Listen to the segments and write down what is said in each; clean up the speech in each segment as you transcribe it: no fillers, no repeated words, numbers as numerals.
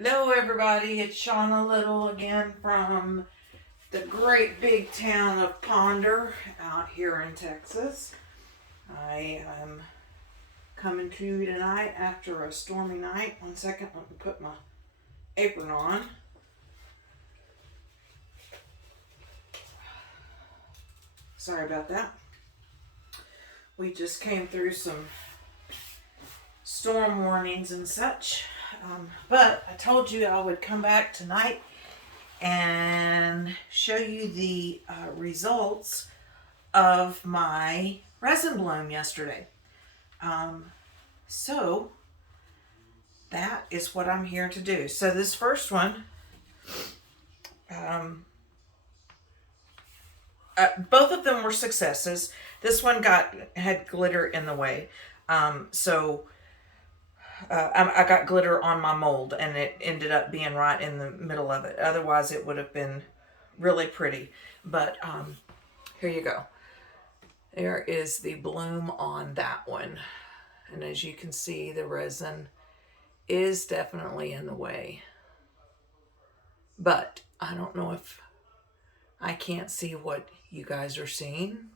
Hello everybody, it's Shauna Little again from the great big town of Ponder out here in Texas. I am coming to you tonight after a stormy night. One second, let me put my apron on. Sorry about that. We just came through some storm warnings and such. But I told you I would come back tonight and show you the results of my resin bloom yesterday. So that is what I'm here to do. So this first one, both of them were successes. This one had glitter in the way. I got glitter on my mold and it ended up being right in the middle of it. Otherwise it would have been really pretty. But here you go. There is the bloom on that one. And as you can see, the resin is definitely in the way. But I don't know if I can't see what you guys are seeing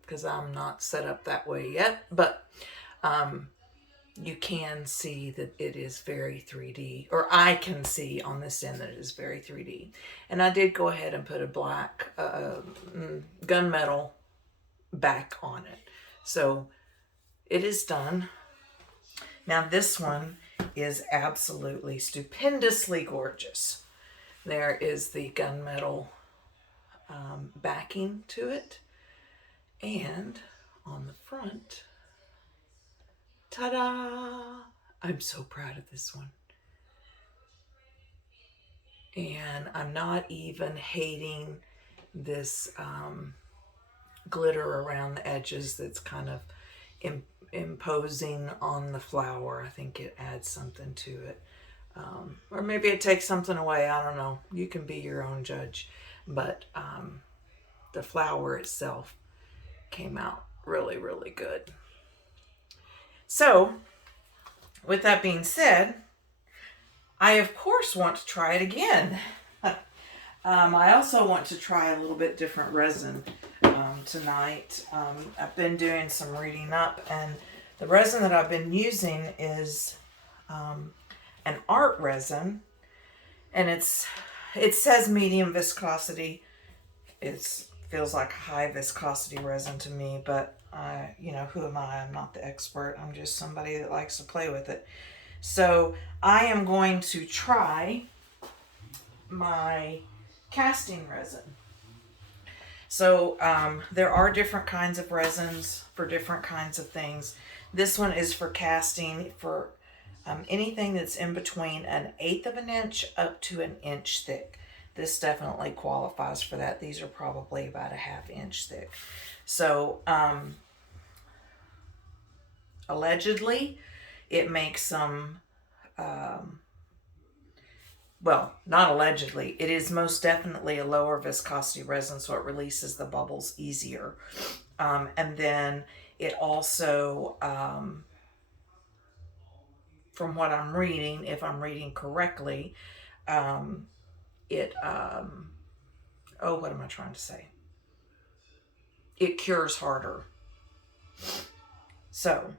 because I'm not set up that way yet. But you can see that it is very 3D, or I can see on this end that it is very 3D. And I did go ahead and put a black gunmetal back on it. So it is done. Now this one is absolutely stupendously gorgeous. There is the gunmetal backing to it. And on the front, ta-da! I'm so proud of this one. And I'm not even hating this glitter around the edges that's kind of imposing on the flower. I think it adds something to it. Or maybe it takes something away. I don't know. You can be your own judge. But the flower itself came out really, really good. So, with that being said, I of course want to try it again. I also want to try a little bit different resin tonight. I've been doing some reading up, and the resin that I've been using is an art resin, and it says medium viscosity. It feels like high viscosity resin to me, but you know, who am I? I'm not the expert. I'm just somebody that likes to play with it. So I am going to try my casting resin. So there are different kinds of resins for different kinds of things. This one is for casting for anything that's in between 1/8 of an inch up to 1 inch thick. This definitely qualifies for that. These are probably about 1/2 inch thick. So allegedly it makes some well, not allegedly, it is most definitely a lower viscosity resin, so it releases the bubbles easier. And then it also, from what I'm reading, if I'm reading correctly, what am I trying to say? It cures harder. So,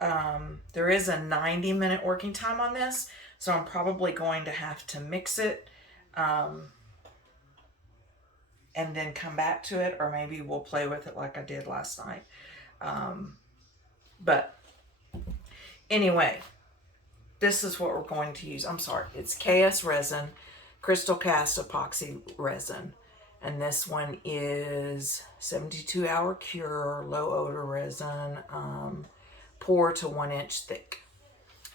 there is a 90-minute working time on this, so I'm probably going to have to mix it and then come back to it, or maybe we'll play with it like I did last night. But anyway, this is what we're going to use. I'm sorry, it's KS resin, crystal cast epoxy resin. And this one is 72-hour cure, low odor resin, pour to 1 inch thick.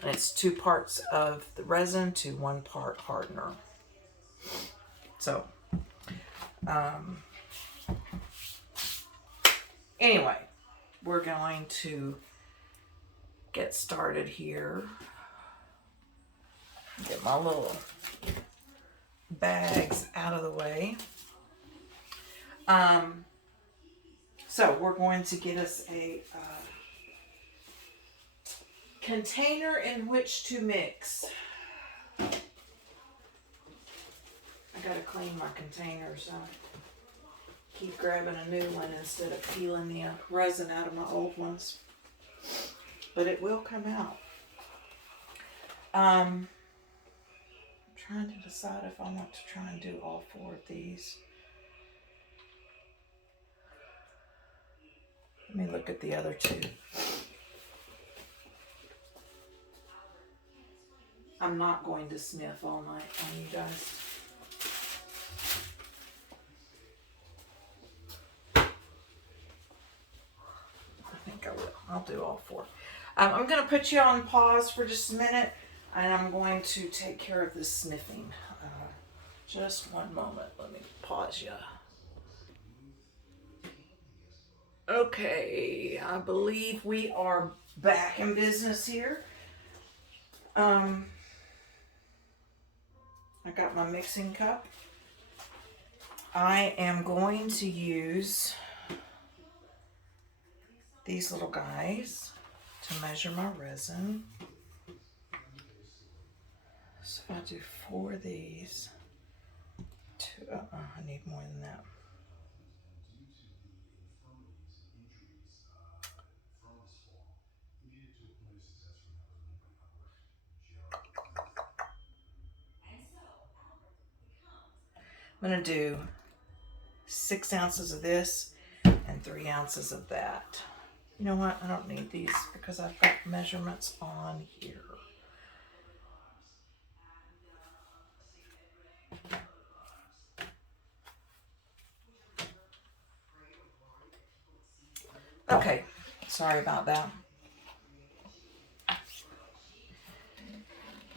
And it's 2 parts of the resin to 1 part hardener. So, anyway, we're going to get started here. Get my little bags out of the way. So we're going to get us a container in which to mix. I gotta clean my containers. Keep grabbing a new one instead of peeling the resin out of my old ones. But it will come out. I'm trying to decide if I want to try and do all 4 of these. Let me look at the other 2. I'm not going to sniff all night on you guys. I think I will. I'll do all 4. I'm going to put you on pause for just a minute, and I'm going to take care of this sniffing. Just one moment. Let me pause you. Okay, I believe we are back in business here. I got my mixing cup. I am going to use these little guys to measure my resin. So if I do 4 of these, I need more than that. I'm going to do 6 ounces of this and 3 ounces of that. You know what? I don't need these because I've got measurements on here. Okay, sorry about that.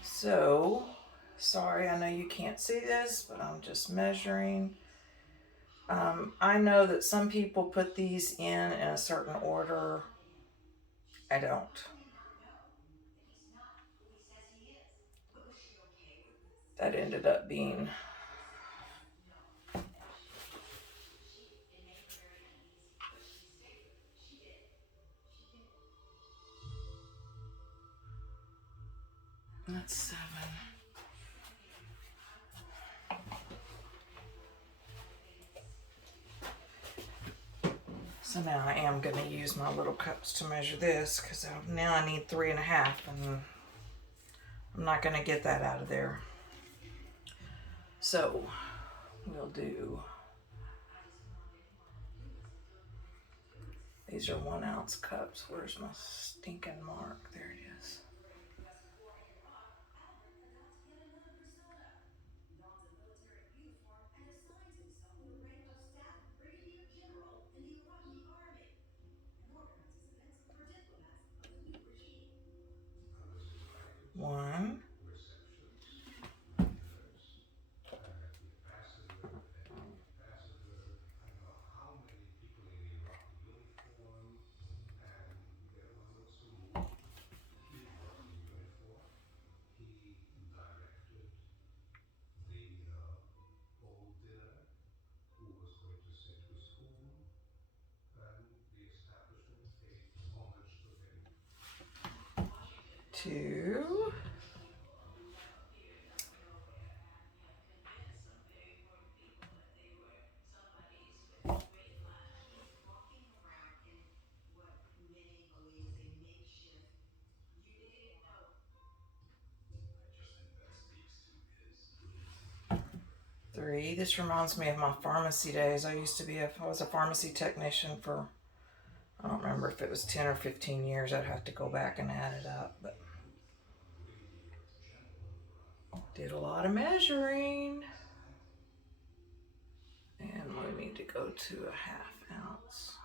So, sorry, I know you can't see this, but I'm just measuring. I know that some people put these in a certain order. I don't. That ended up being that's 7. So now I am going to use my little cups to measure this because now I need 3.5, and I'm not going to get that out of there. So we'll do, these are 1 ounce cups. Where's my stinking mark? There it is. One. Two. Three. This reminds me of my pharmacy days. I was a pharmacy technician for, I don't remember if it was 10 or 15 years. I'd have to go back and add it up, but did a lot of measuring. And we need to go to a 1/2 ounce.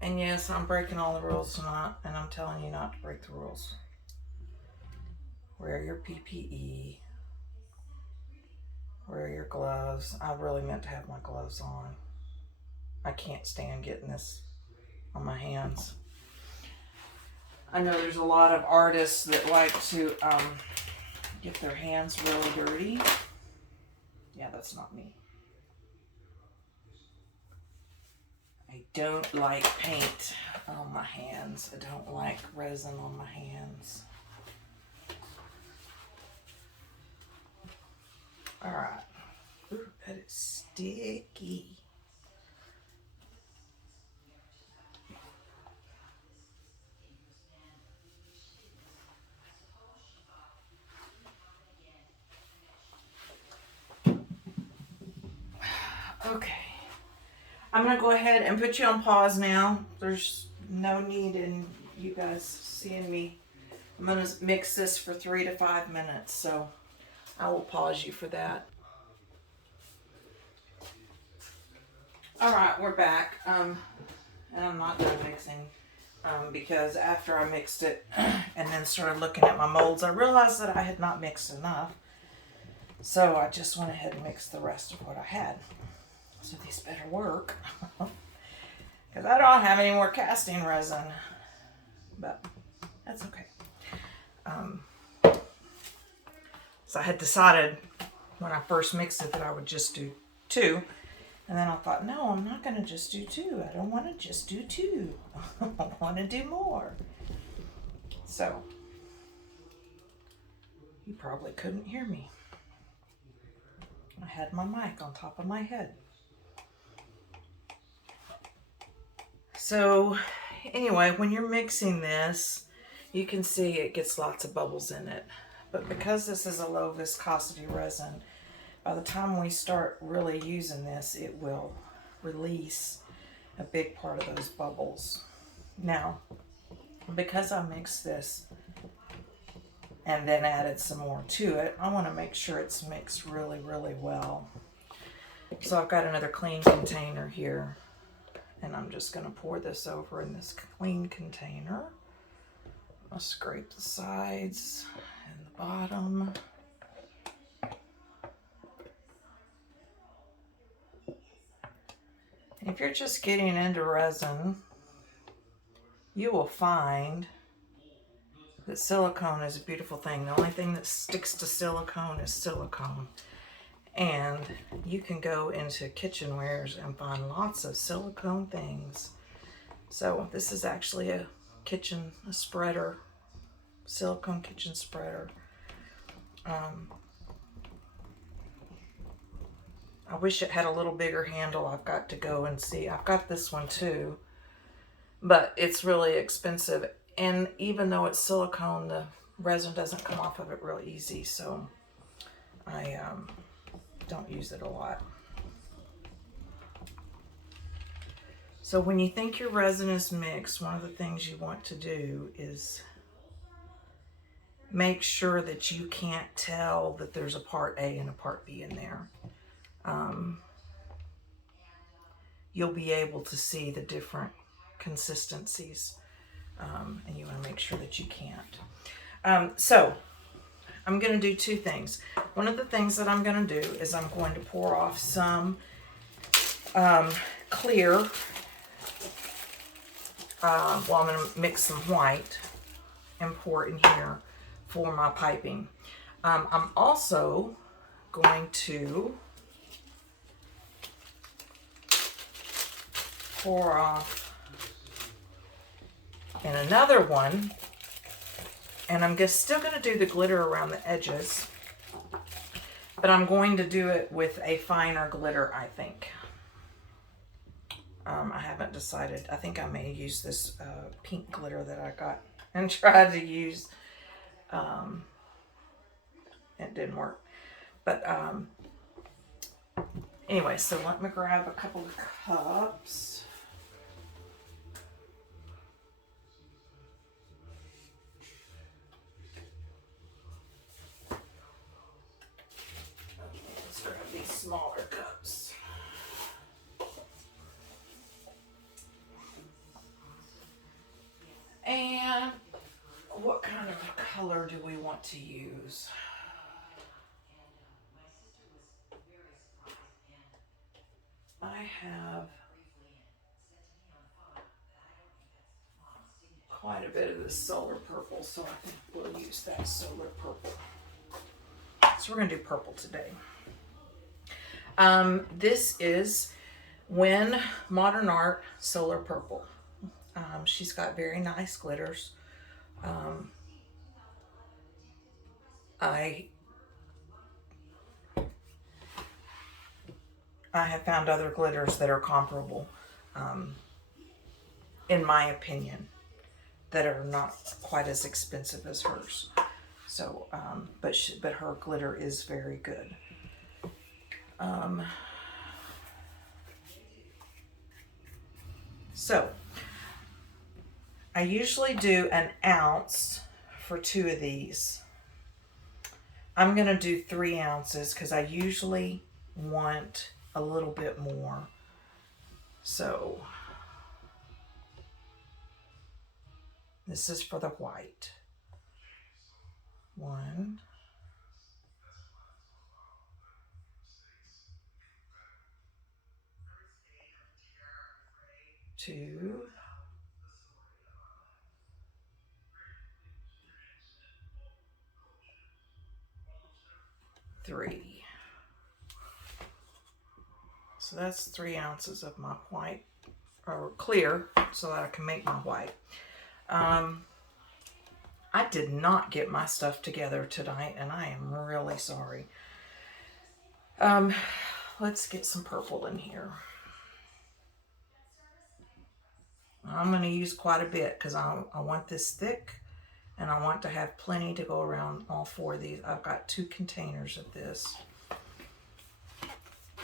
And yes, I'm breaking all the rules tonight, and I'm telling you not to break the rules. Wear your PPE. Wear your gloves. I really meant to have my gloves on. I can't stand getting this on my hands. I know there's a lot of artists that like to get their hands really dirty. Yeah, that's not me. I I don't like paint on my hands. I don't like resin on my hands. All right. Ooh, that is sticky. Okay. I'm going to go ahead and put you on pause now. There's no need in you guys seeing me. I'm going to mix this for 3 to 5 minutes, so I will pause you for that. All right, we're back. And I'm not done mixing because after I mixed it and then started looking at my molds, I realized that I had not mixed enough. So I just went ahead and mixed the rest of what I had. So these better work because I don't have any more casting resin, but that's okay. So I had decided when I first mixed it that I would just do 2, and then I thought, no, I'm not going to just do 2. I don't want to just do 2. I want to do more. So you probably couldn't hear me. I had my mic on top of my head. So anyway, when you're mixing this, you can see it gets lots of bubbles in it. But because this is a low viscosity resin, by the time we start really using this, it will release a big part of those bubbles. Now, because I mixed this and then added some more to it, I want to make sure it's mixed really, really well. So I've got another clean container here. And I'm just going to pour this over in this clean container. I'll scrape the sides and the bottom. If you're just getting into resin, you will find that silicone is a beautiful thing. The only thing that sticks to silicone is silicone. And you can go into kitchenwares and find lots of silicone things. So this is actually a spreader, silicone kitchen spreader. I wish it had a little bigger handle. I've got to go and see. I've got this one too, but it's really expensive. And even though it's silicone, the resin doesn't come off of it real easy. So I don't use it a lot. So when you think your resin is mixed, one of the things you want to do is make sure that you can't tell that there's a part A and a part B in there. You'll be able to see the different consistencies, and you want to make sure that you can't. So I'm going to do 2 things. One of the things that I'm going to do is I'm going to pour off some clear. I'm going to mix some white and pour it in here for my piping. I'm also going to pour off in another one, and I'm still going to do the glitter around the edges, but I'm going to do it with a finer glitter, I think. I haven't decided. I think I may use this pink glitter that I got and tried to use. It didn't work. But anyway, so let me grab a couple of cups. Let's grab these smaller cups. And what kind of color do we want to use? I have quite a bit of this solar purple, so I think we'll use that solar purple. So we're going to do purple today. This is Win Modern Art Solar Purple. She's got very nice glitters. Um, I I have found other glitters that are comparable, um, in my opinion, that are not quite as expensive as hers. So, but her glitter is very good. Um, so, I usually do an ounce for 2 of these. I'm going to do 3 ounces because I usually want a little bit more. So, this is for the white. 1, 2, 3. So that's 3 ounces of my white, or clear, so that I can make my white. I did not get my stuff together tonight, and I am really sorry. Let's get some purple in here. I'm going to use quite a bit because I want this thick, and I want to have plenty to go around all 4 of these. I've got 2 containers of this.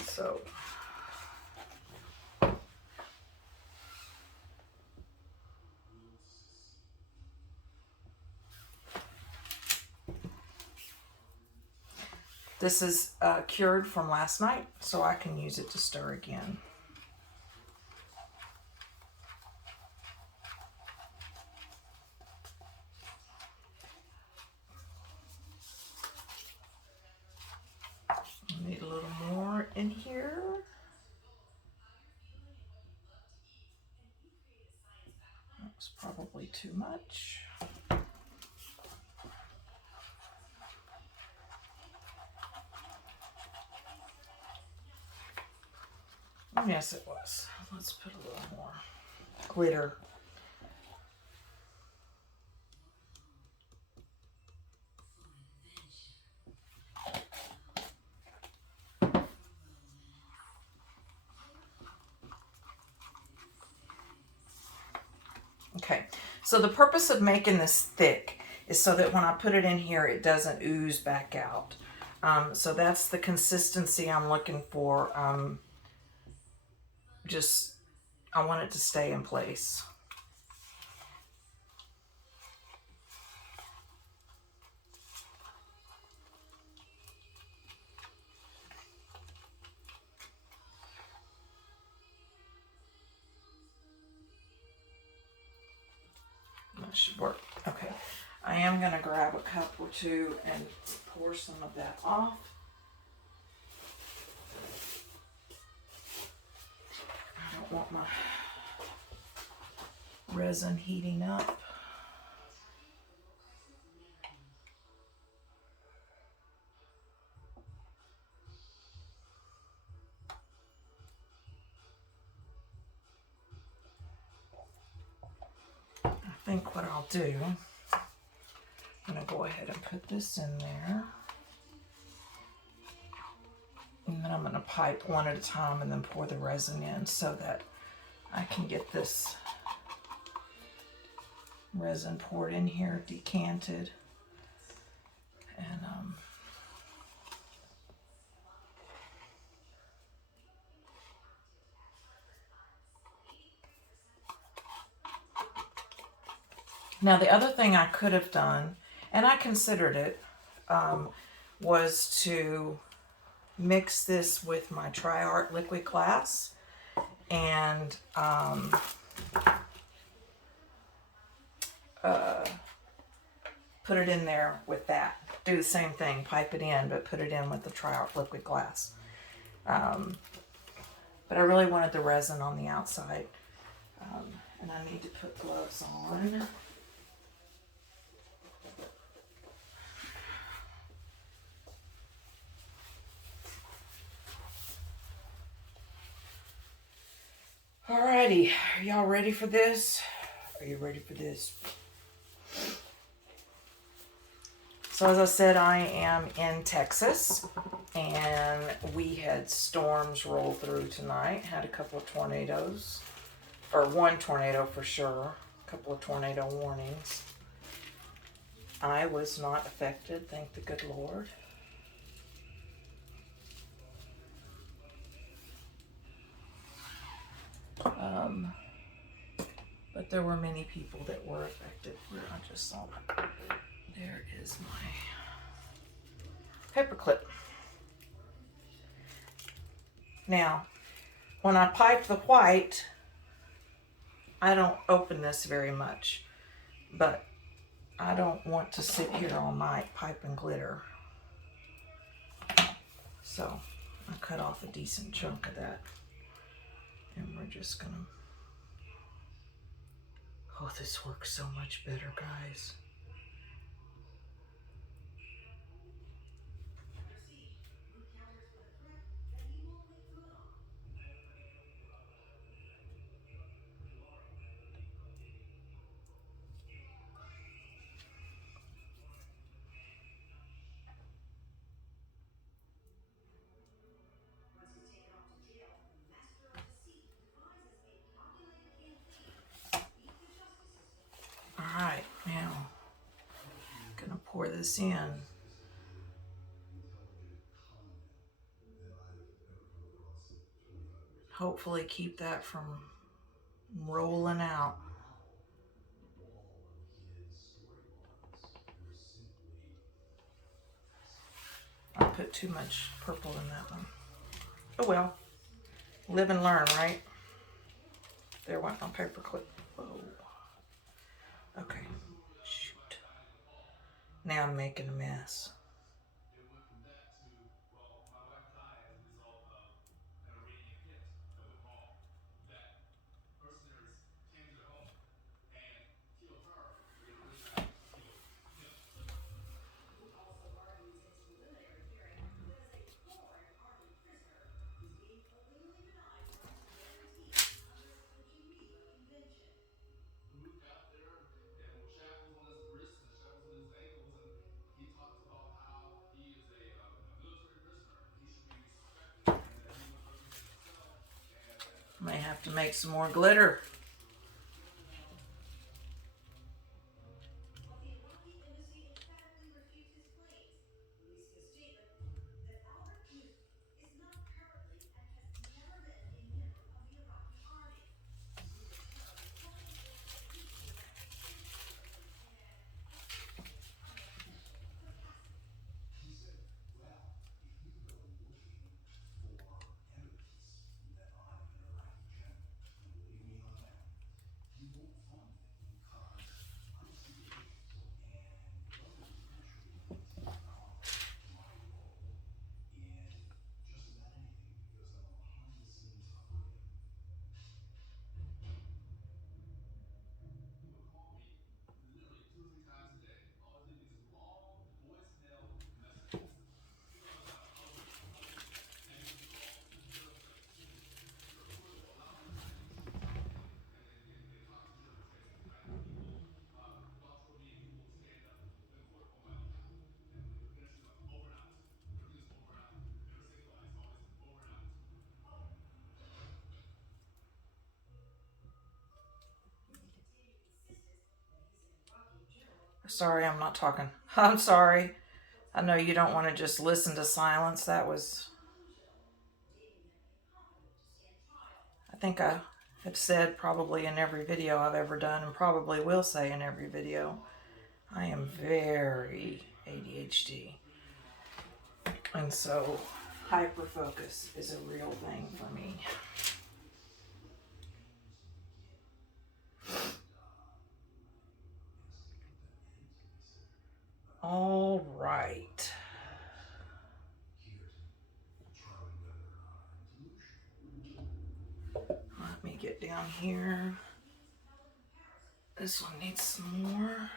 So, this is cured from last night, so I can use it to stir again. I need a little more in here. That's probably too much. Yes, it was. Let's put a little more glitter. Okay, so the purpose of making this thick is so that when I put it in here, it doesn't ooze back out. So that's the consistency I'm looking for. I want it to stay in place. That should work. Okay, I am going to grab a cup or 2 and pour some of that off. I don't want my resin heating up. I think what I'll do, I'm going to go ahead and put this in there. And then I'm going to pipe one at a time and then pour the resin in so that I can get this resin poured in here, decanted. And now the other thing I could have done, and I considered it, was to mix this with my Tri-Art liquid glass and put it in there with that. Do the same thing, pipe it in, but put it in with the Tri-Art liquid glass. But I really wanted the resin on the outside. And I need to put gloves on. Alrighty, are y'all ready for this? Are you ready for this? So as I said, I am in Texas, and we had storms roll through tonight. Had a couple of tornadoes, or one tornado for sure. A couple of tornado warnings. I was not affected, thank the good Lord. But there were many people that were affected. I just saw it. There is my paperclip. Now, when I pipe the white, I don't open this very much, but I don't want to sit here all night piping glitter. So I cut off a decent chunk of that, and we're just gonna, oh, this works so much better, guys. All right, now I'm gonna pour this in. Hopefully keep that from rolling out. I put too much purple in that one. Oh well, live and learn, right? There went my paperclip. Whoa. Okay, shoot. Now I'm making a mess. May have to make some more glitter. Sorry, I'm not talking. I'm sorry. I know you don't want to just listen to silence. That was, I think I have said probably in every video I've ever done, and probably will say in every video, I am very ADHD. And so hyperfocus is a real thing for me. All right. Let me get down here. This one needs some more.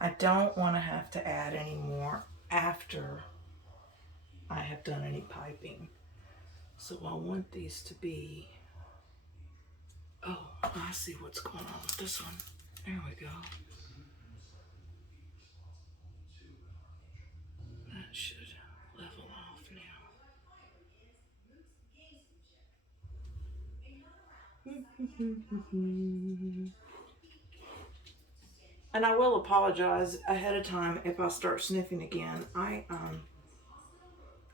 I don't want to have to add any more after I have done any piping. So I want these to be, oh, I see what's going on with this one. There we go. That should level off now. And I will apologize ahead of time if I start sniffing again. I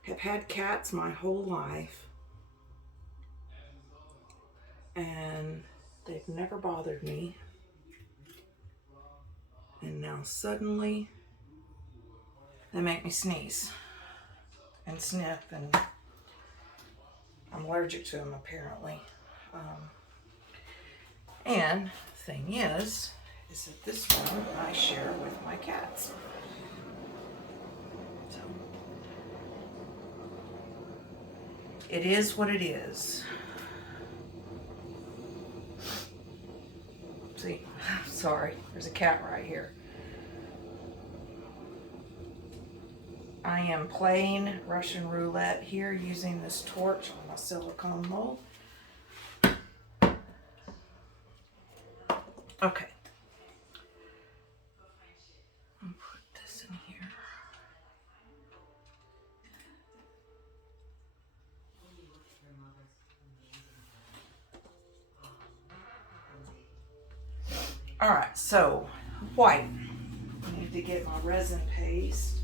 have had cats my whole life, and they've never bothered me. And now suddenly they make me sneeze and sniff, and I'm allergic to them apparently. And the thing is that this one I share with my cats. So it is what it is. See, sorry, there's a cat right here. I am playing Russian roulette here using this torch on my silicone mold. Okay. I'll put this in here. All right, so white. I need to get my resin paste.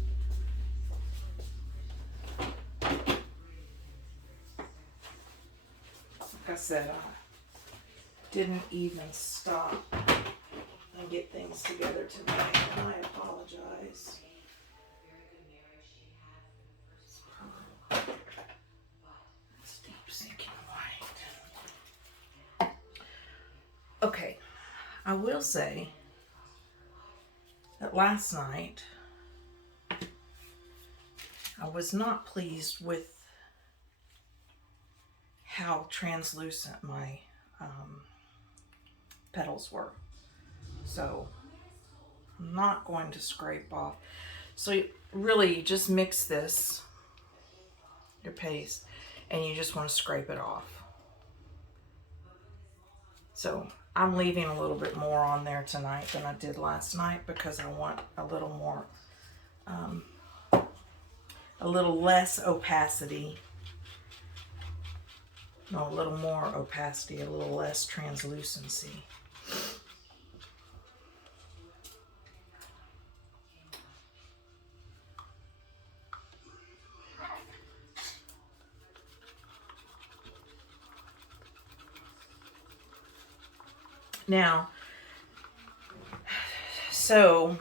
Like I said, I didn't even stop and get things together tonight, and I apologize. It's deep sinking white. Okay, I will say that last night I was not pleased with how translucent my petals were. So I'm not going to scrape off. So you really just mix this, your paste, and you just want to scrape it off. So I'm leaving a little bit more on there tonight than I did last night because I want a little more, a little less opacity. No, a little more opacity, a little less translucency. Now, so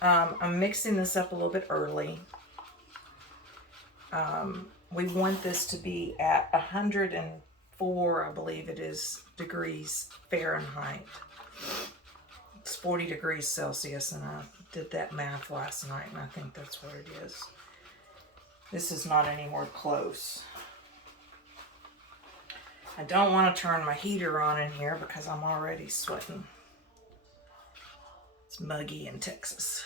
I'm mixing this up a little bit early. We want this to be at 104, I believe it is, degrees Fahrenheit. It's 40 degrees Celsius, and I did that math last night, and I think that's what it is. This is not anywhere close. I don't want to turn my heater on in here because I'm already sweating. It's muggy in Texas.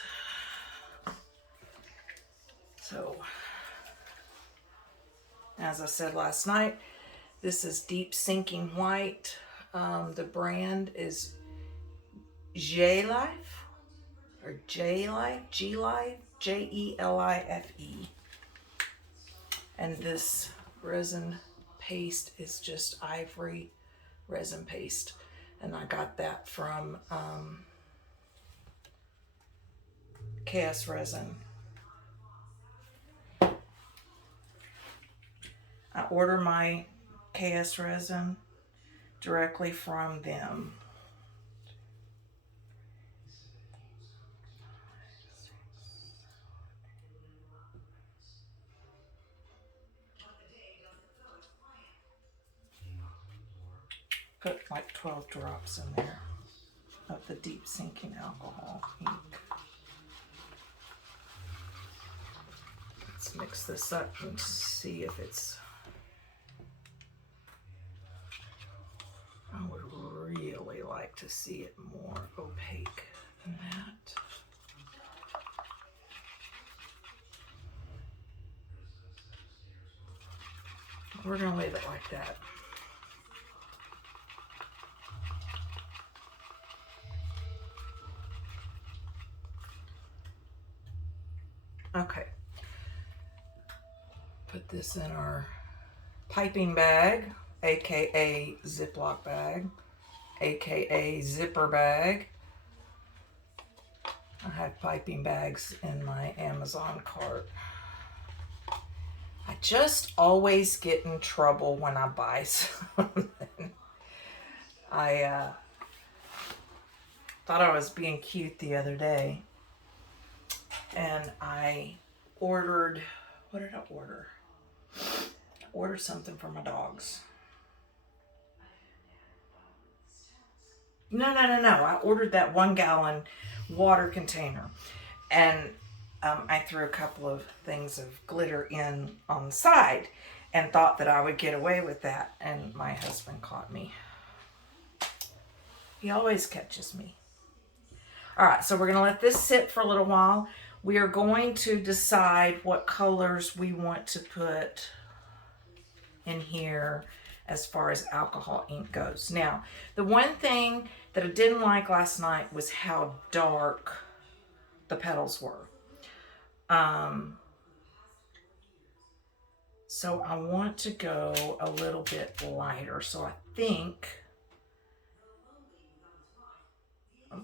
So, as I said last night, this is Deep Sinking White. The brand is J-Life, or J-Life, G-Life, J-E-L-I-F-E. And this resin paste is just ivory resin paste. And I got that from KS Resin. I order my KS Resin directly from them. Put like 12 drops in there of the Deep Sinking Alcohol ink. Let's mix this up and see if it's... I would really like like to see it more opaque than that. We're going to leave it like that. Okay. Put this in our piping bag, aka Ziploc bag, aka zipper bag. I have piping bags in my Amazon cart. I just always get in trouble when I buy something. I thought I was being cute the other day, and I ordered, what did I order? I ordered something for my dogs. No. I ordered that 1 gallon water container, and I threw a couple of things of glitter in on the side and thought that I would get away with that, and my husband caught me. He always catches me. All right, so we're going to let this sit for a little while. We are going to decide what colors we want to put in here as far as alcohol ink goes. Now, the one thing that I didn't like last night was how dark the petals were. So I want to go a little bit lighter. So I think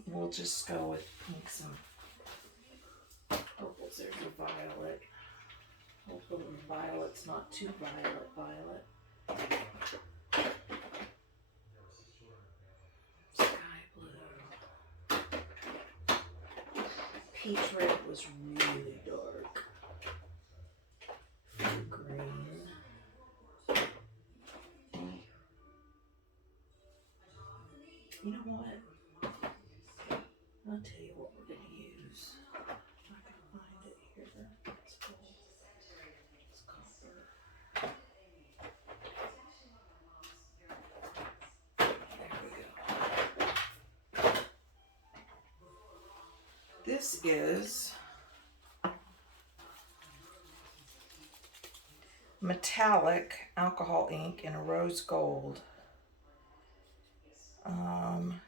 we'll just go with some purples. There's a violet. Hopefully the violet's not too violet. Sky blue. Peach red was really dark. Green. You know what? I'll tell you what we're going to use. If I can find it here. It's gold. It's copper. There we go. This is metallic alcohol ink in a rose gold.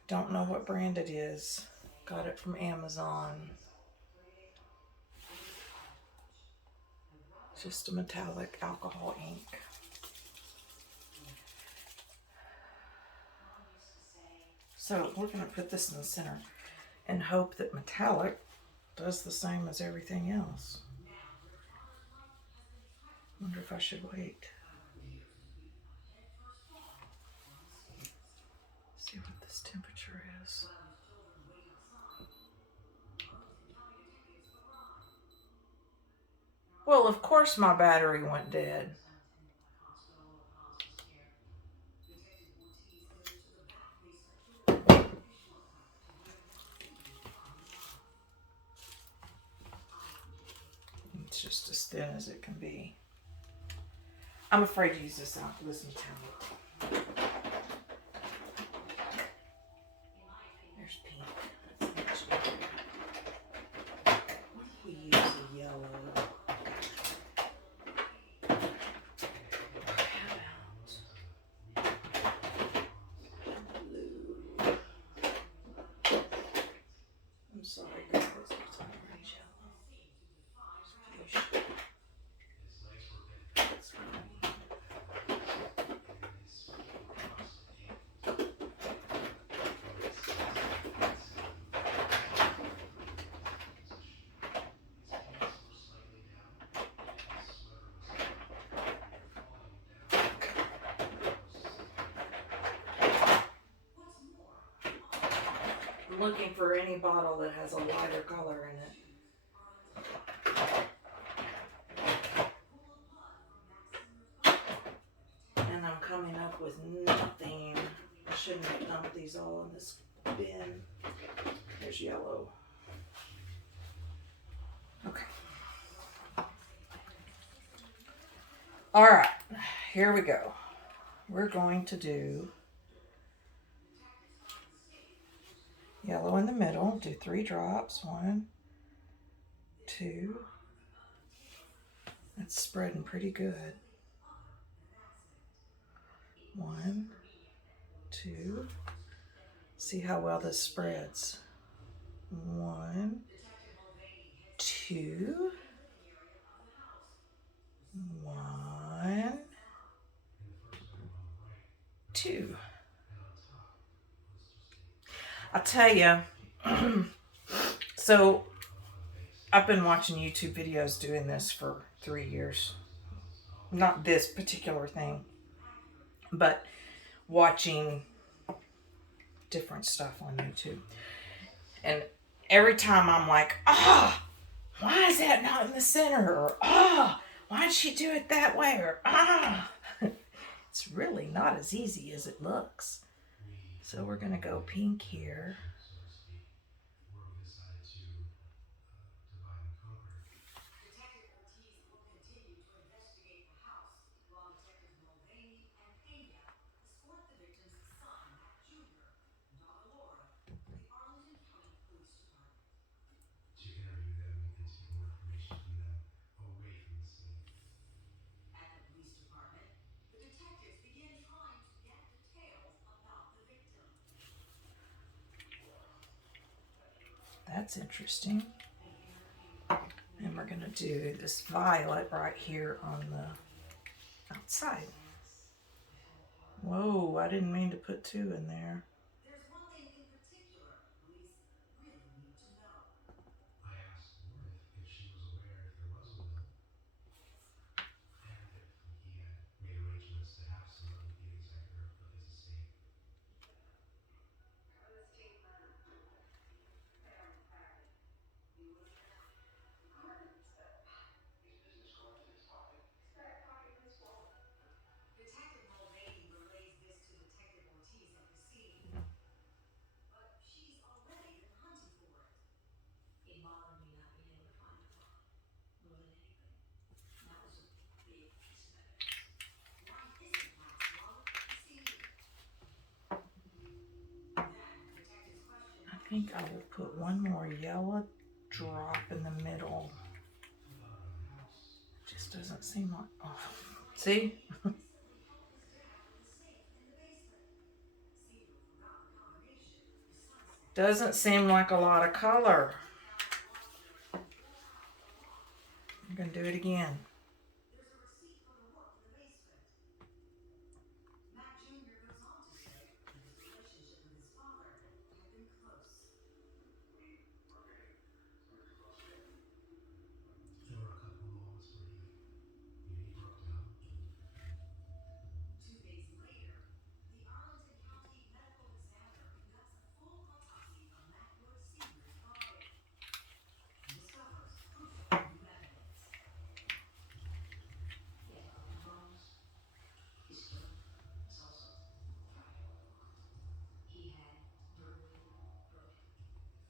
Don't know what brand it is. Got it from Amazon. It's just a metallic alcohol ink. So we're going to put this in the center and hope that metallic does the same as everything else. Wonder if I should wait. See what this temperature is. Well, of course my battery went dead. It's just as thin as it can be. I'm afraid to use this metallic. There's pink. What if we use a yellow? I'm sorry, guys. It's orange yellow. It's green. I'm looking for any bottle that has a lighter color in it. And I'm coming up with nothing. I shouldn't have dumped these all in this bin. There's yellow. Okay. All right, here we go. We're going to do yellow in the middle. Do 3 drops. 1, 2. That's spreading pretty good. 1, 2. See how well this spreads. 1, 2. 1, 2. I'll tell you, so I've been watching YouTube videos doing this for 3 years. Not this particular thing, but watching different stuff on YouTube. And every time I'm like, why is that not in the center? Or, why'd she do it that way? Or, it's really not as easy as it looks. So we're going to go pink here. That's interesting. And we're going to do this violet right here on the outside. Whoa, I didn't mean to put 2 in there. There's one thing in particular police really need to know. I asked Lord if she was aware if there was a will, and if he had made arrangements to have somebody be the executor of his estate. Detective Mulvaney relays this to Detective Ortiz at the scene, but she's already been hunting for it. It bothered me not being able to find the body more than anything. That was a big piece of evidence. Why isn't Max Wallace at the scene? Then detectives question. I think I will put 1 more yellow drop in the middle. It just doesn't seem like, see? Doesn't seem like a lot of color. I'm going to do it again. There's a receipt for the work in the basement. Mac Jr. goes on to say that his relationship with his father had been close. There were a couple of moments where he broke down. 2 days later, the Arlington County medical examiner conducts a full autopsy of Mac Wood Sr.'s body and discovers crucial new evidence. He had broken bones. His throat was also fractured. He had vertebrae broken.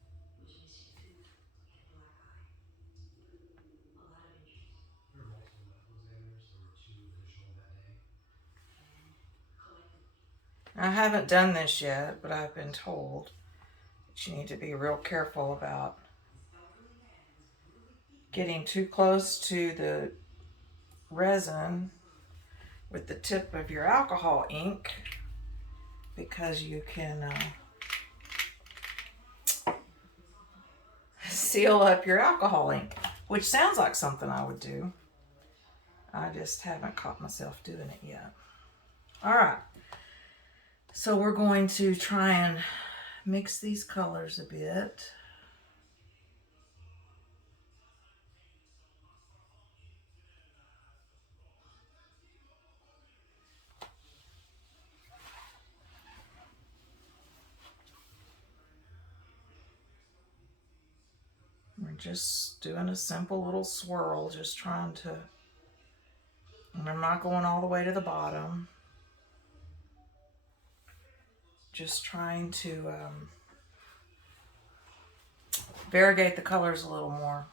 He was missing a tooth. He had a black eye. A lot of injuries. There were multiple medical examiners. There were 2 additional that day. And collectively, I haven't done this yet, but I've been told that you need to be real careful about getting too close to the resin with the tip of your alcohol ink, because you can seal up your alcohol ink, which sounds like something I would do. I just haven't caught myself doing it yet. All right, so we're going to try and mix these colors a bit. We're just doing a simple little swirl, just trying to, and I'm not going all the way to the bottom. Just trying to variegate the colors a little more.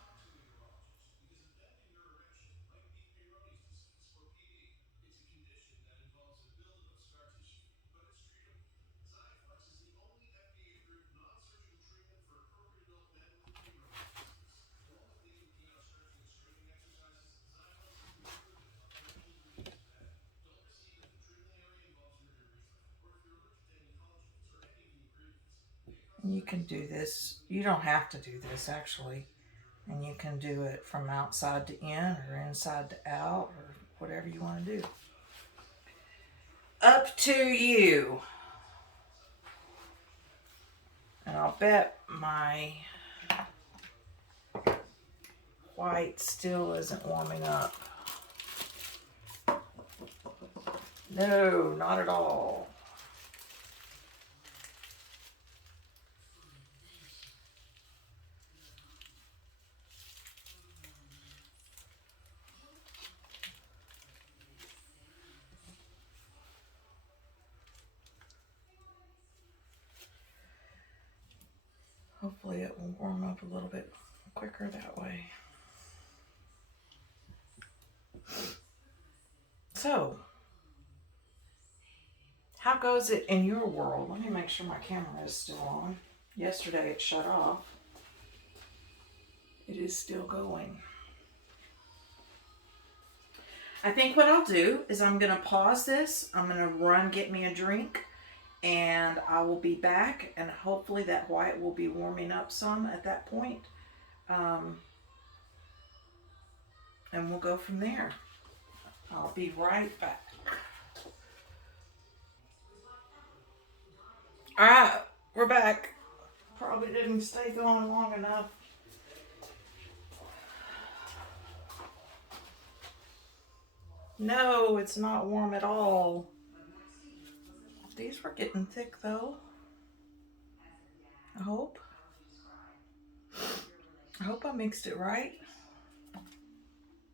can do this. You don't have to do this actually. And you can do it from outside to in or inside to out or whatever you want to do. Up to you. And I'll bet my white still isn't warming up. No, not at all. Hopefully it will warm up a little bit quicker that way. So, how goes it in your world? Let me make sure my camera is still on. Yesterday it shut off. It is still going. I think what I'll do is I'm going to pause this. I'm going to run get me a drink. And I will be back, and hopefully that white will be warming up some at that point. And we'll go from there. I'll be right back. All right, we're back. Probably didn't stay going long enough. No, it's not warm at all. These were getting thick though. I hope. I hope I mixed it right. But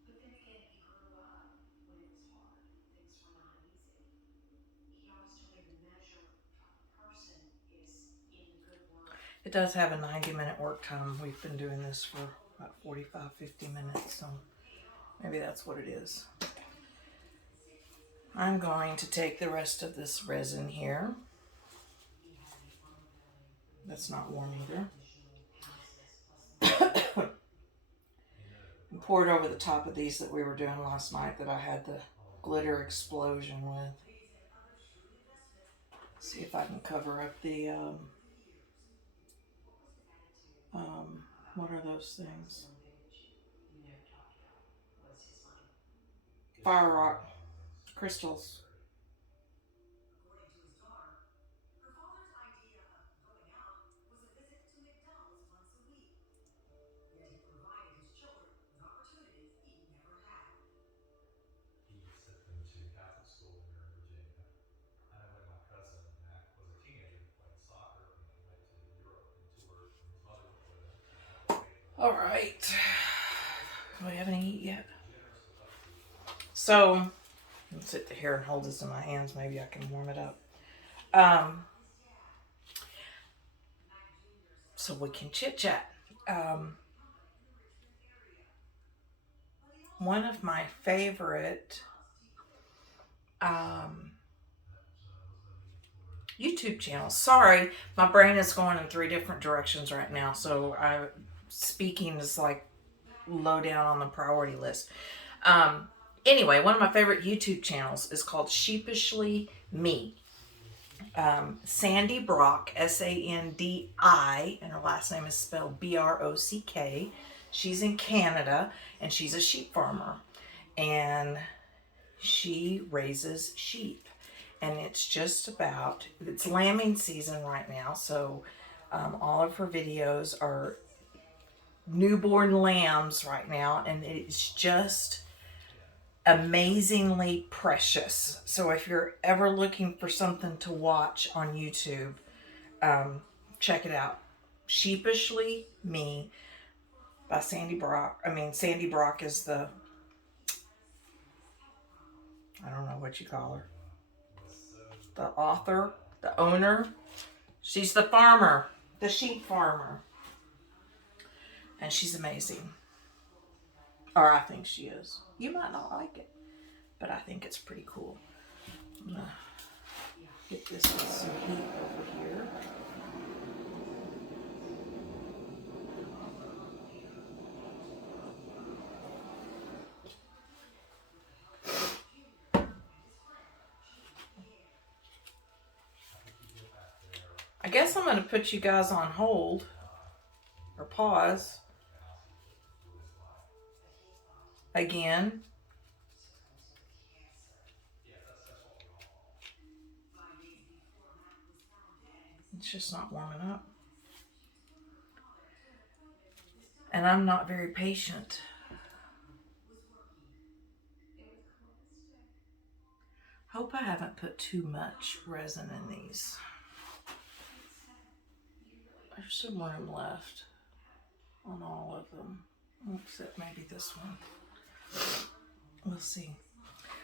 then again, he grew up when it was hard. Things were not easy. He always told me the measure of a person is in the good work. It does have a 90-minute work time. We've been doing this for about 45, 50 minutes, so maybe that's what it is. I'm going to take the rest of this resin here. That's not warm either. And pour it over the top of these that we were doing last night that I had the glitter explosion with. See if I can cover up the, what are those things? Fire rock crystals. According to his daughter, her father's idea of going out was a visit to McDonald's once a week. Yet he provided his children with opportunities he never had. He sent them to Catholic school here in Virginia. I know when my cousin Mac was a teenager, he played soccer and he went to Europe and toured, and his mother went with him. And I had to pay for that. All right. We haven't eaten yet. Generous with other people. So, I'll sit here and hold this in my hands. Maybe I can warm it up. So we can chit chat. One of my favorite YouTube channels. Sorry, my brain is going in 3 different directions right now. So speaking is like low down on the priority list. Anyway, one of my favorite YouTube channels is called Sheepishly Me. Sandy Brock, Sandi, and her last name is spelled Brock. She's in Canada, and she's a sheep farmer. And she raises sheep. And it's just about, it's lambing season right now, so all of her videos are newborn lambs right now, and it's just amazingly precious. So if you're ever looking for something to watch on YouTube, check it out. Sheepishly Me by Sandy Brock. Sandy Brock is the, I don't know what you call her. The author, the owner. She's the farmer, the sheep farmer. And she's amazing. Or I think she is. You might not like it, but I think it's pretty cool. I'm gonna get this with some heat over here. I I guess I'm going to put you guys on hold or pause again. It's just not warming up. And I'm not very patient. Hope I haven't put too much resin in these. There's some room left on all of them, except maybe this one. We'll see.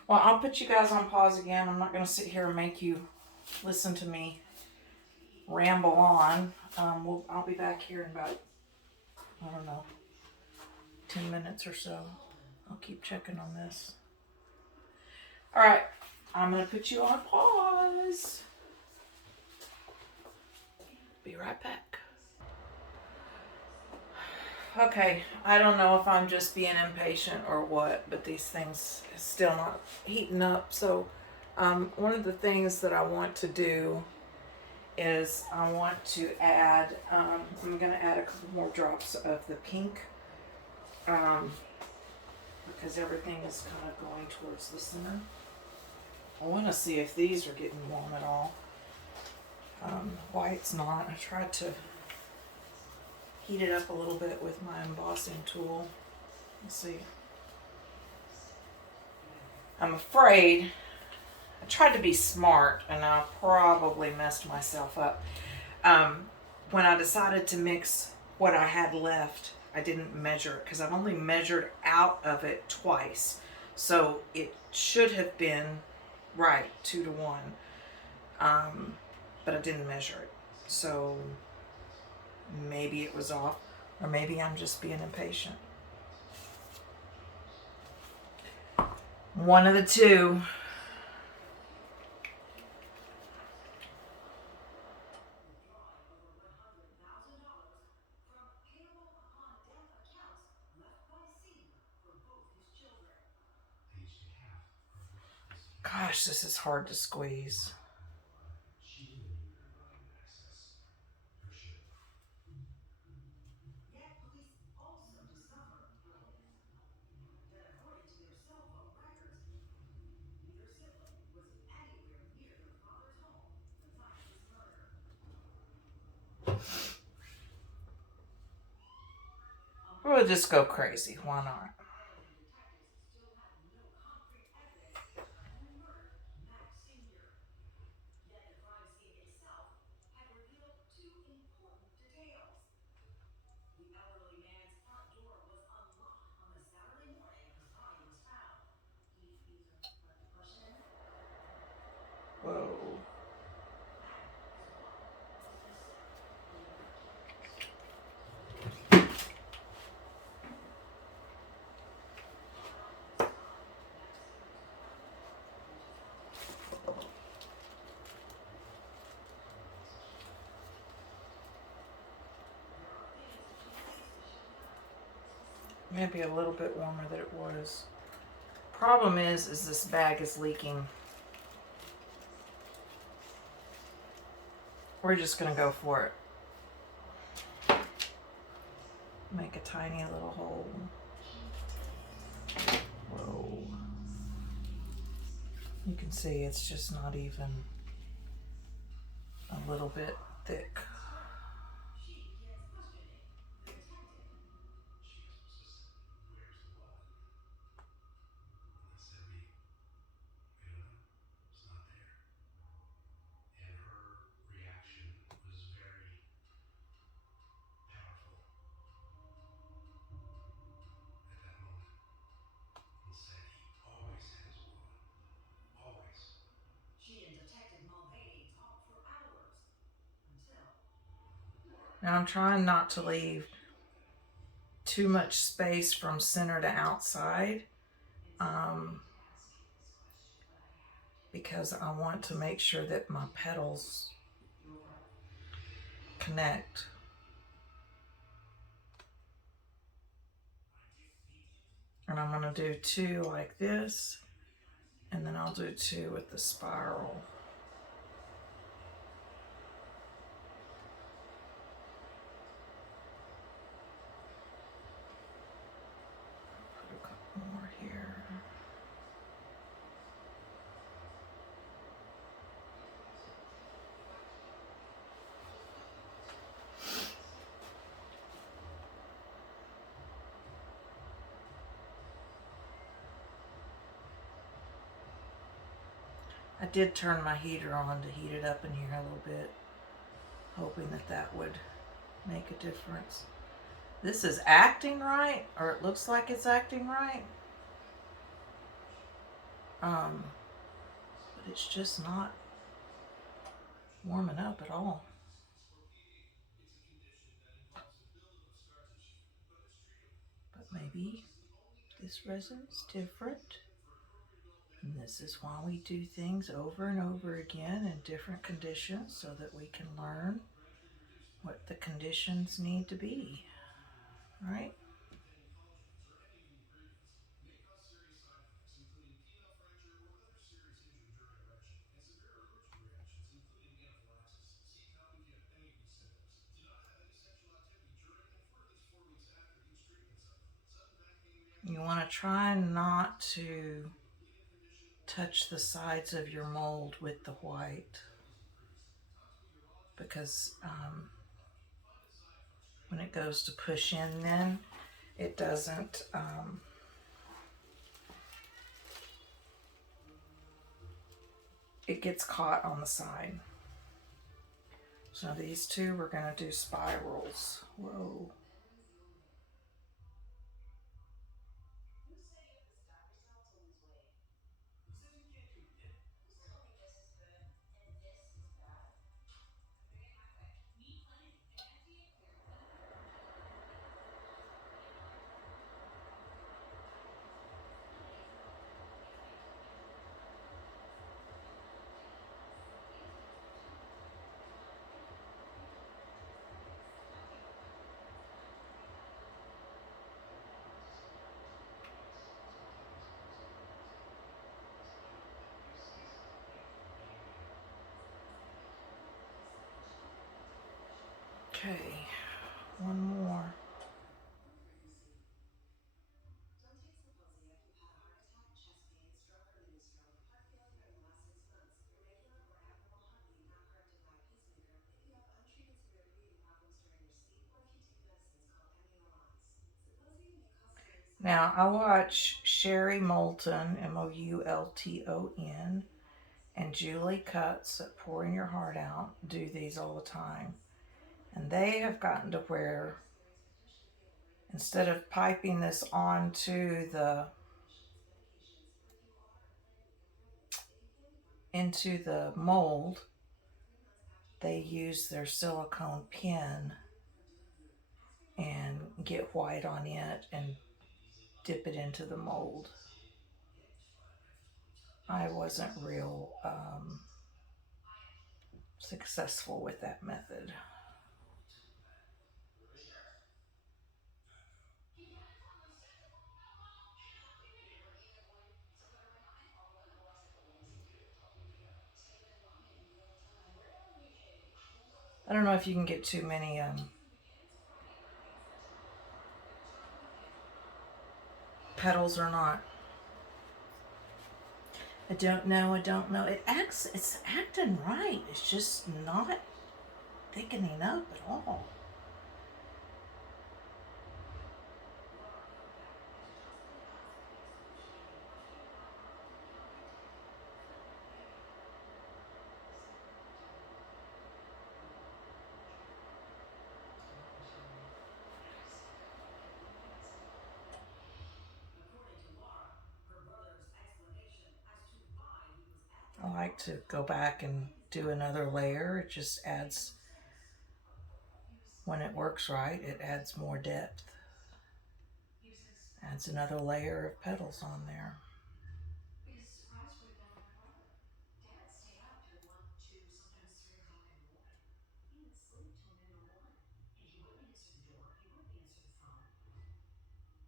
Well, I'll put you guys on pause again. I'm not going to sit here and make you listen to me ramble on. I'll be back here in about, I don't know, 10 minutes or so. I'll keep checking on this. All right, I'm going to put you on pause. Be right back. Okay, I don't know if I'm just being impatient or what, but these things are still not heating up. So one of the things that I want to do is I want to add, I'm going to add a couple more drops of the pink because everything is kind of going towards the center. I want to see if these are getting warm at all. White's not. I tried to heat it up a little bit with my embossing tool. Let's see. I'm afraid I tried to be smart and I probably messed myself up. When I decided to mix what I had left, I didn't measure it because I've only measured out of it twice. So it should have been right, 2 to 1. But I didn't measure it. So maybe it was off, or maybe I'm just being impatient. One of the two. Gosh, this is hard to squeeze. We'll just go crazy. Why not? Whoa. Maybe a little bit warmer than it was. Problem is this bag is leaking. We're just gonna go for it. Make a tiny little hole. Whoa. You can see it's just not even a little bit thick. Now I'm trying not to leave too much space from center to outside because I want to make sure that my petals connect. And I'm going to do 2 like this, and then I'll do 2 with the spiral. I did turn my heater on to heat it up in here a little bit, hoping that that would make a difference. This is acting right, or it looks like it's acting right. But it's just not warming up at all. But maybe this resin's different. And this is why we do things over and over again in different conditions so that we can learn what the conditions need to be, right? You want to try not to touch the sides of your mold with the white because when it goes to push in, then it doesn't it gets caught on the side. So these two we're going to do spirals. Whoa. Okay, one more. Don't take Sleeposia if you've had a heart attack, chest pain, stroke or mini stroke, heart failure in the last 6 months, irregular or abnormal heartbeat not corrected by a pacemaker, if you have untreated severe breathing problems during your sleep, or if you take medicines called immunomons. Sleeposia may cause serious side Now effects. I watch Sherry Moulton, Moulton, and Julie Cutts at Pouring Your Heart Out do these all the time. And they have gotten to where instead of piping this onto the into the mold, they use their silicone pin and get white on it and dip it into the mold. I wasn't real successful with that method. I don't know if you can get too many petals or not. I don't know. It's acting right. It's just not thickening up at all. I like to go back and do another layer. It just adds, when it works right, it adds more depth. Adds another layer of petals on there. Because surprise would have been on my brother. Dad stayed up till 1, 2, sometimes 3 o'clock in the morning. He would sleep till noon or 1, and he wouldn't answer the door, he wouldn't answer the phone.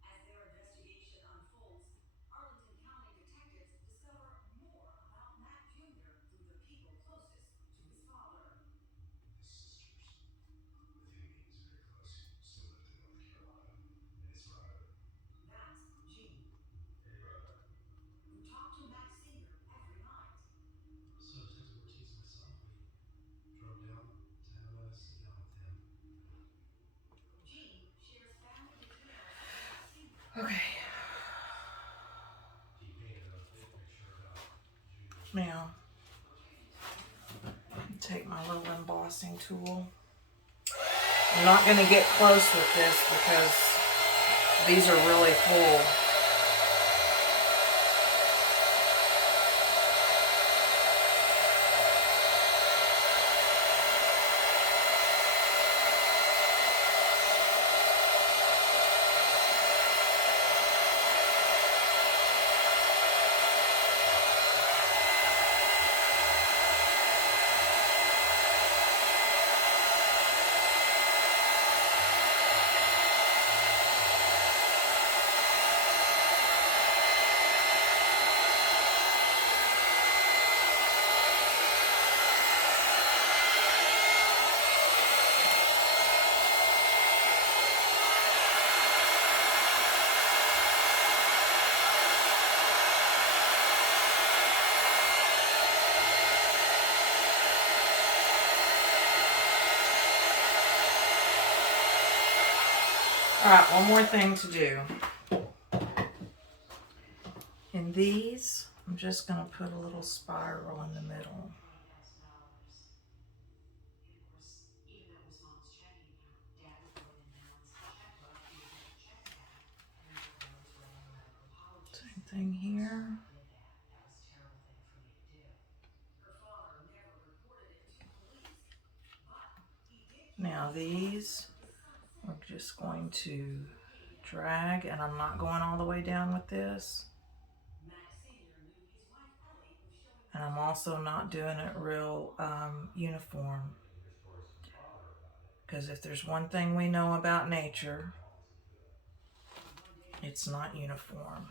As their investigation unfolds, Arlington County detectives discover more about Matt Jr. through the people closest to his father. His sisters, with whom he was very close, still lived in North Carolina. And his brother. That's Gene. Hey, brother. my little embossing tool. I'm not going to get close with this because these are really full. Alright, one more thing to do. In these, I'm just going to put a little spiral in the middle. And of course, even though it was mom's checking account, dad would go in and balance the checkbook. He would get the check back, and then go home to writing medical apologies. Same thing here. Did that. That was a terrible thing for me to do. Her father never reported it to police, but he did. Now these, we're just going to drag, and I'm not going all the way down with this. And I'm also not doing it real uniform. Because if there's one thing we know about nature, it's not uniform.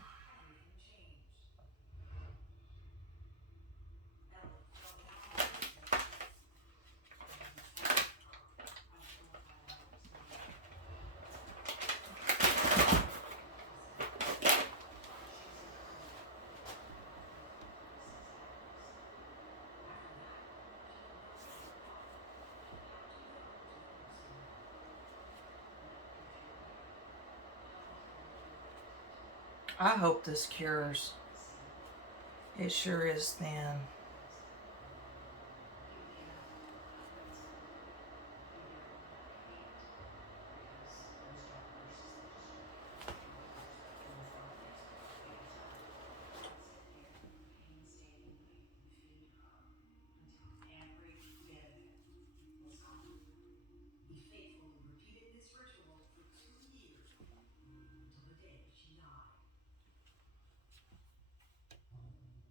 I hope this cures. It sure is thin. He faithfully repeated this ritual for 2 years until the day she died.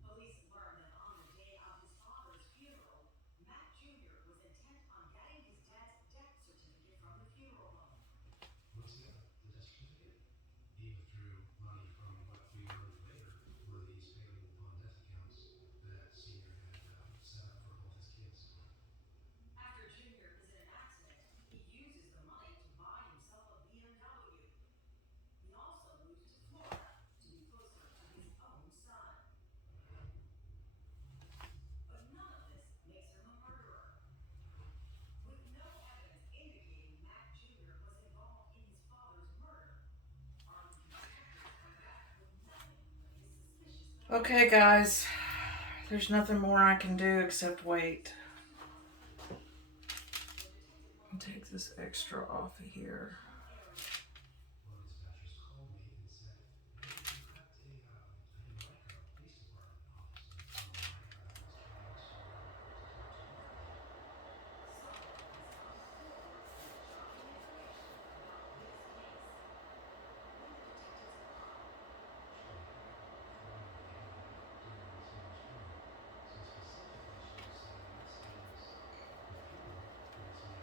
Police learned that on the day of his father's funeral, Matt Jr. was intent on getting his dad's death certificate from the funeral home. What's he got? The death certificate? He withdrew money from what we learned later were these payable upon death accounts that Senior had set up for both his kids. After Junior is in an accident, he uses the money to buy himself a BMW. He also moves to Florida to be closer to his own son. But none of this makes him a murderer. With no evidence indicating Mac Jr. was involved in his father's murder, Arlington detectives are left with nothing but his suspicious behavior. Okay, guys. There's nothing more I can do except wait. I'll take this extra off of here. One of the dispatchers called me and said, "Hey, we've got a Henrico Police Department office." And so I was trying to talk to you about it. Someone has come forward with shocking information about this case. Will the detectives cooperate? Actually, from what they have during Senior's funeral, some specific questions saying this is the funeral for this man.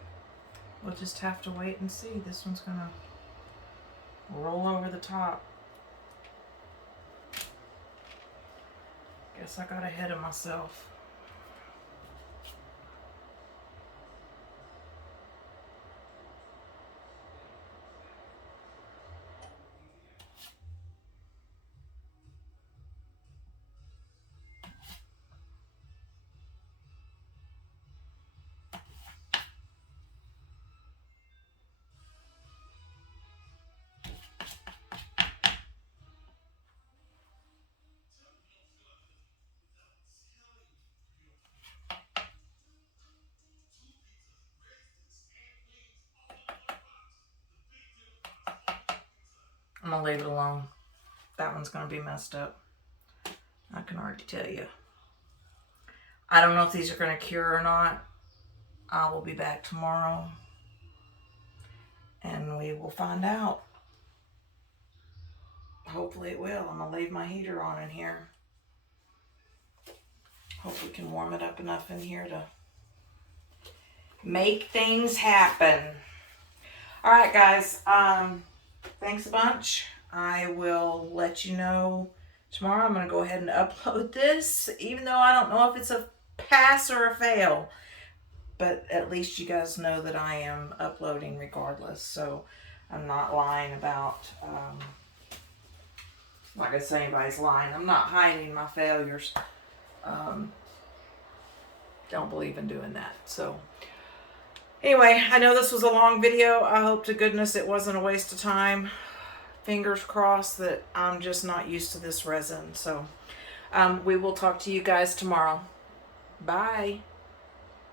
And We'll just have to wait and see. This one's gonna roll over the top. Guess I got ahead of myself. going to leave it alone. That one's going to be messed up. I can already tell you. I don't know if these are going to cure or not. I will be back tomorrow and we will find out. Hopefully it will. I'm going to leave my heater on in here. Hope we can warm it up enough in here to make things happen. All right, guys. Thanks a bunch. I will let you know tomorrow. I'm going to go ahead and upload this, even though I don't know if it's a pass or a fail. But at least you guys know that I am uploading regardless. So I'm not lying about, like I say, anybody's lying. I'm not hiding my failures. Don't believe in doing that. So anyway, I know this was a long video. I hope to goodness it wasn't a waste of time. Fingers crossed that I'm just not used to this resin. So we will talk to you guys tomorrow. Bye.